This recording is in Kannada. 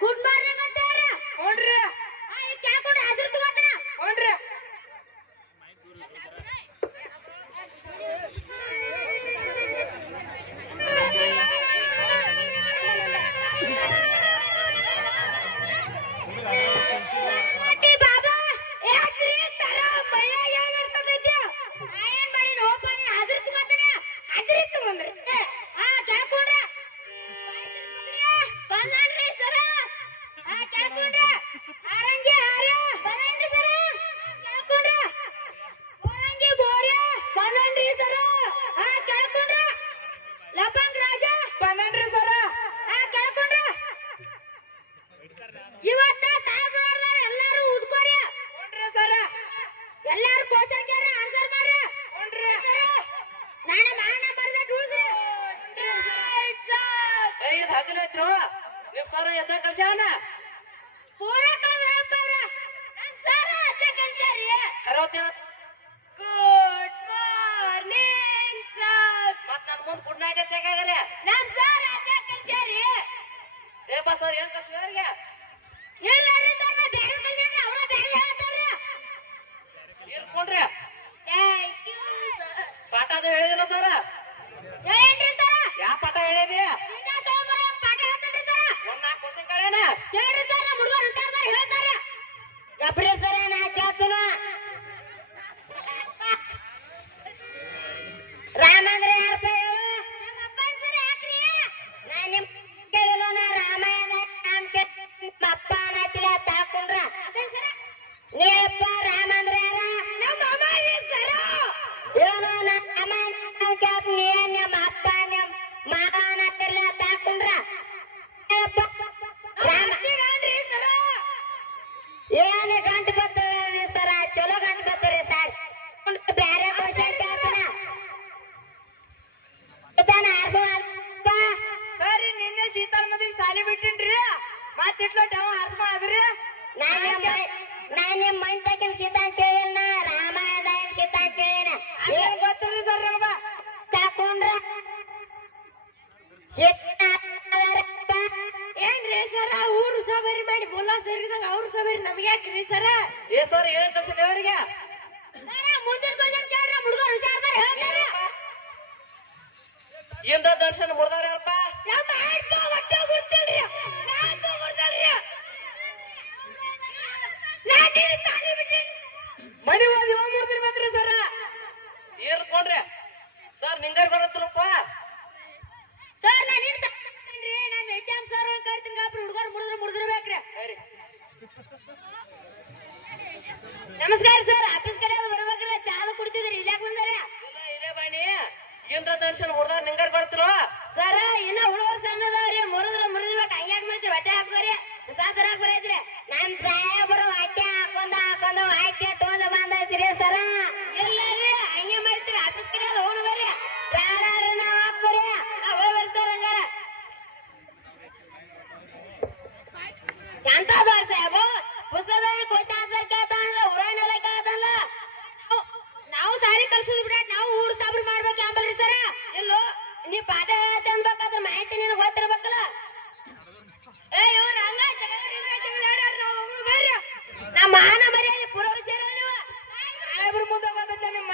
ಗುಡ್ ಮಾರ್ನಿಂಗ್ ಅಂತ ಇವತ್ತ ಸಾಹೇಬ್ರ ಎಲ್ಲರೂ ಉದ್ಕೋರಿ ಸರ ಎಲ್ಲರೂ ಕ್ವಶ್ಚನ್ ಕೇಳಿ ಆನ್ಸರ್ ಮಾಡ್ರಿ ನಾನು ಮಾನ ಬರ್ದೆ ಉಳಿದ್ರಿ ಇದು ಹಾಕಲೈತ್ರು ನೀವು ಸರ್ ಎತ್ತ ಕಲ್ಸ್ಯಾನ ಪೂರ ಕಲ್ರಪ್ಪ ನಮ್ಮ ಸರ್ ಅಜ್ಜ ಕಲ್ಸ್ಯಾರಿ ಗುಡ್ ಮಾರ್ನಿಂಗ್ ಸರ್ ಮತ್ ನನ್ನ ಮುಂದೆ ಗುಡ್ ನೈಟ್ ತೆಗಾಗ್ರಿ ನಮ್ಮ ಸರ್ ಅಜ್ಜ ಕಲ್ಸ್ಯಾರಿ ಏ ಬಾ ಸರ್ ಏನ್ ಕಲ್ಸ್ಯಾರಿಗೆ ಎಲ್ಲರೂ ಸರ್ ನಾ ಬೇರೆ ಕಲ್ಸ್ಯಾರಿ ಅವರ ಬೇರೆ ಹೇಳ್ತಾರ ಇರ್ಕೊಂಡ್ರಿ ಥ್ಯಾಂಕ್ ಯು ಸರ್ ಪಾಠ ಅದು ಹೇಳಿದಿಲ್ಲ ಸರ್ ಏನ್ರಿ ಸರ್ ಯಾವ ಪಾಠ ಹೇಳಿದಿ ಈಗ ಸೋಮವಾರ ಪಾಠ ಹೇಳ್ತಾನ್ರಿ ಸರ್ ಒಂದ್ 4 ಕ್ವಶನ್ ಕೇಳೇನ ಕೇಳ್ರಿ ಸರ್ ನಮ್ಮ ಹುಡುಗರು ಹುಷಾರ್ದಾರ ಹೇಳ್ತಾರ ಗಬ್ರಿ ಸರ್ ನಾ ಕೇಳ್ತೀನ ರಾಮಂದ್ರೆ ಯಾರಪ್ಪ ಹೇಳು ನಮ್ಮ ಅಪ್ಪನ ಸರ್ ಯಾಕ್ರಿ ನಾ ನಿಮ್ ಕೇಳಿಲ್ಲ ನಾ ರಾಮಾಯಣ ನಾಮ ನಿಮ್ಮ ಅಪ್ಪ ಅನ್ನತಿಲ್ಲ ತಾಕೊಂಡ್ರ ನೀಪ್ಪ ರಾಮಂದ್ರೆ ಯಾರ ನಮ್ಮ ಅಮ್ಮ ಸರ್ ಏನು ನಮ್ಮ ಅಮ್ಮ ಕೇಳ್ತೀನಿ ನಿಮ್ಮ ಅಪ್ಪ ನಿಮ್ಮ ಮಾವ ಅನ್ನತಿಲ್ಲ ತಾಕೊಂಡ್ರ ಏನೇ ಗಂಟು ಬರ್ತಾರೆ ಸರ ಚಲೋ ಗಂಟು ಬರ್ತಾರೆ ಸರ್ ಬೇರೆ ಕ್ವಶನ್ ಕೇಳ್ತಾನ ಸರಿ ನಿನ್ನೆ ಸೀತಾರ ಮದ್ವಿ ಸಾಲಿ ಬಿಟ್ಟಿನ್ರಿ ಮತ್ ಇಟ್ಲ ಟೈಮ್ ಹರ್ಸ್ಕೊಂಡ್ರಿ ನಾನು ನಿಮ್ಮ ಮೈ ತಗಿನ ಸೀತಾ ಅಂತ ಹೇಳಿನ ರಾಮಾಯಣ ಸೀತಾ ಅಂತ ಹೇಳಿನ ಏನ್ ಗೊತ್ತಿಲ್ರಿ ಸರ್ ನಮಗ ತಾಕೊಂಡ್ರ ಏನ್ರಿ ಸರ ಊರು ಸಬರಿ ಮಾಡಿ ಬುಲ್ಲಾ ಸೇರಿದಾಗ ಅವ್ರು ಸಬರಿ ನಮ್ಗೆ ಯಾಕ್ರಿ ಸರ ಏ ಸರ್ ಏನ್ ಕಲ್ಸಿಲ್ಲ ಅವರಿಗೆ ಮುಂದಿನ ಕ್ವಶನ್ ಕೇಳ್ರ ಹುಡುಗರು ಹುಷಾರ್ದಾರ ಹೇಳ್ತಾರ ಇಂದ ದರ್ಶನ ಮುರ್ದಾರ ಯಾರಪ್ಪ ನಮ್ಮ ಆಡ್ಪ ಒಟ್ಟ ಗುರ್ತಿಲ್ರಿ ನಾನು ಗುರ್ತಿಲ್ರಿ ನಾನು ಸಾಲಿ ಬಿಟ್ಟಿನಿ ಮನಿ ಓದಿ ಮುರ್ದಿರ್ ಬಂದ್ರಿ ಸರ್ ಏರ್ಕೊಂಡ್ರಿ ಸರ್ ನಿಂಗಾರ ಬರತ್ತಲ್ಲಪ್ಪ ಸರ್ ನಾನು ಇನ್ ಸಾಕ್ತೀನಿ ನಾನು ಎಕ್ಸಾಮ್ ಸರ್ ಅಂತ ಕರ್ತೀನಿ ಗಾಬ್ರಿ ಹುಡುಗರು ಮುರ್ದಿರ್ಬೇಕ್ರಿ ಸರಿ ನಮಸ್ಕಾರ ಸರ್ ಆಫೀಸ್ ಕಡೆ ಬರ್ಬೇಕ್ರಿ ಚಾಲು ಕುಡ್ತಿದ್ರಿ ಇಲ್ಲಾಕ್ ಬಂದಾರ ಇಲ್ಲ ಇಲ್ಲೇ ಬಾನಿ ಇಂದ ದರ್ಶನ ಮುರ್ದಾರ ನಿಂಗಾರ ಬರ್ತಿರೋ ಸರ್ ಇನ್ನ ಹುಡುಗರು ಸಣ್ಣದವ್ರಿ ಮುರಿದ್ಬೇಕು ಹಂಗ್ಯಾಕ್ ಮಾಡ್ತೀರಿ ಹೊಟ್ಟೆ ಹಾಕೋರಿ ಸಾತರಾಕ್ ಬರೈತ್ರಿ ನಮ್ ಸಾಹೇಬ್ರು ಹೊಟ್ಟೆ ಹಾಕೊಂಡ ಹೊಟ್ಟೆ ಟೋದ ಬಂದೈತ್ರಿ ಸರ ಎಲ್ಲಾರಿ ಹಂಗೆ ಮಾಡ್ತೀರಿ ಆಫೀಸ್ ಕಡೆ ಹೋಗಿ ಬರ್ರಿ ಯಾರು ನಾವ್ ಹಾಕೋರಿ ಹೋಗ್ಬರ್ರಿ ಸರ್ ಹಂಗಾರ ಎಂತದ ಸಾಹೇಬ ಪುಸ್ತಕದಲ್ಲಿ ಕ್ವಶನ್ ಆನ್ಸರ್ ಕೇಳ್ತಾನಲ್ಲ ಉರಾಣೆಲ್ಲ ಕೇಳ್ತಾನಲ್ಲ ನಾವು ಸಾಲಿ ಕಲ್ಸೋದು ಬಿಡ ನಾವು ಊರು ಸಾಬ್ರು ಮಾಡ್ಬೇಕು ಅಂಬಲ್ರಿ ಸರ ಎಲ್ಲೋ ನೀ ಪಾಠ ಹೇಳ್ತ ಅನ್ಬೇಕಾದ್ರ ಮಾಹಿತಿ ನಿನಗೆ ಗೊತ್ತಿರ್ಬೇಕಲ್ಲ ಏ ಇವ್ರು ಹಂಗ ನಮ್ಮ ಮಾನ ಮರ್ಯಾದೆ ಪೂರ್ವ ವಿಚಾರ ನೀವು ಸಾಹೇಬ್ರ ಮುಂದೆ ಬಂದ ನಿಮ್ಮ